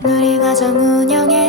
누리 가 정 운영의.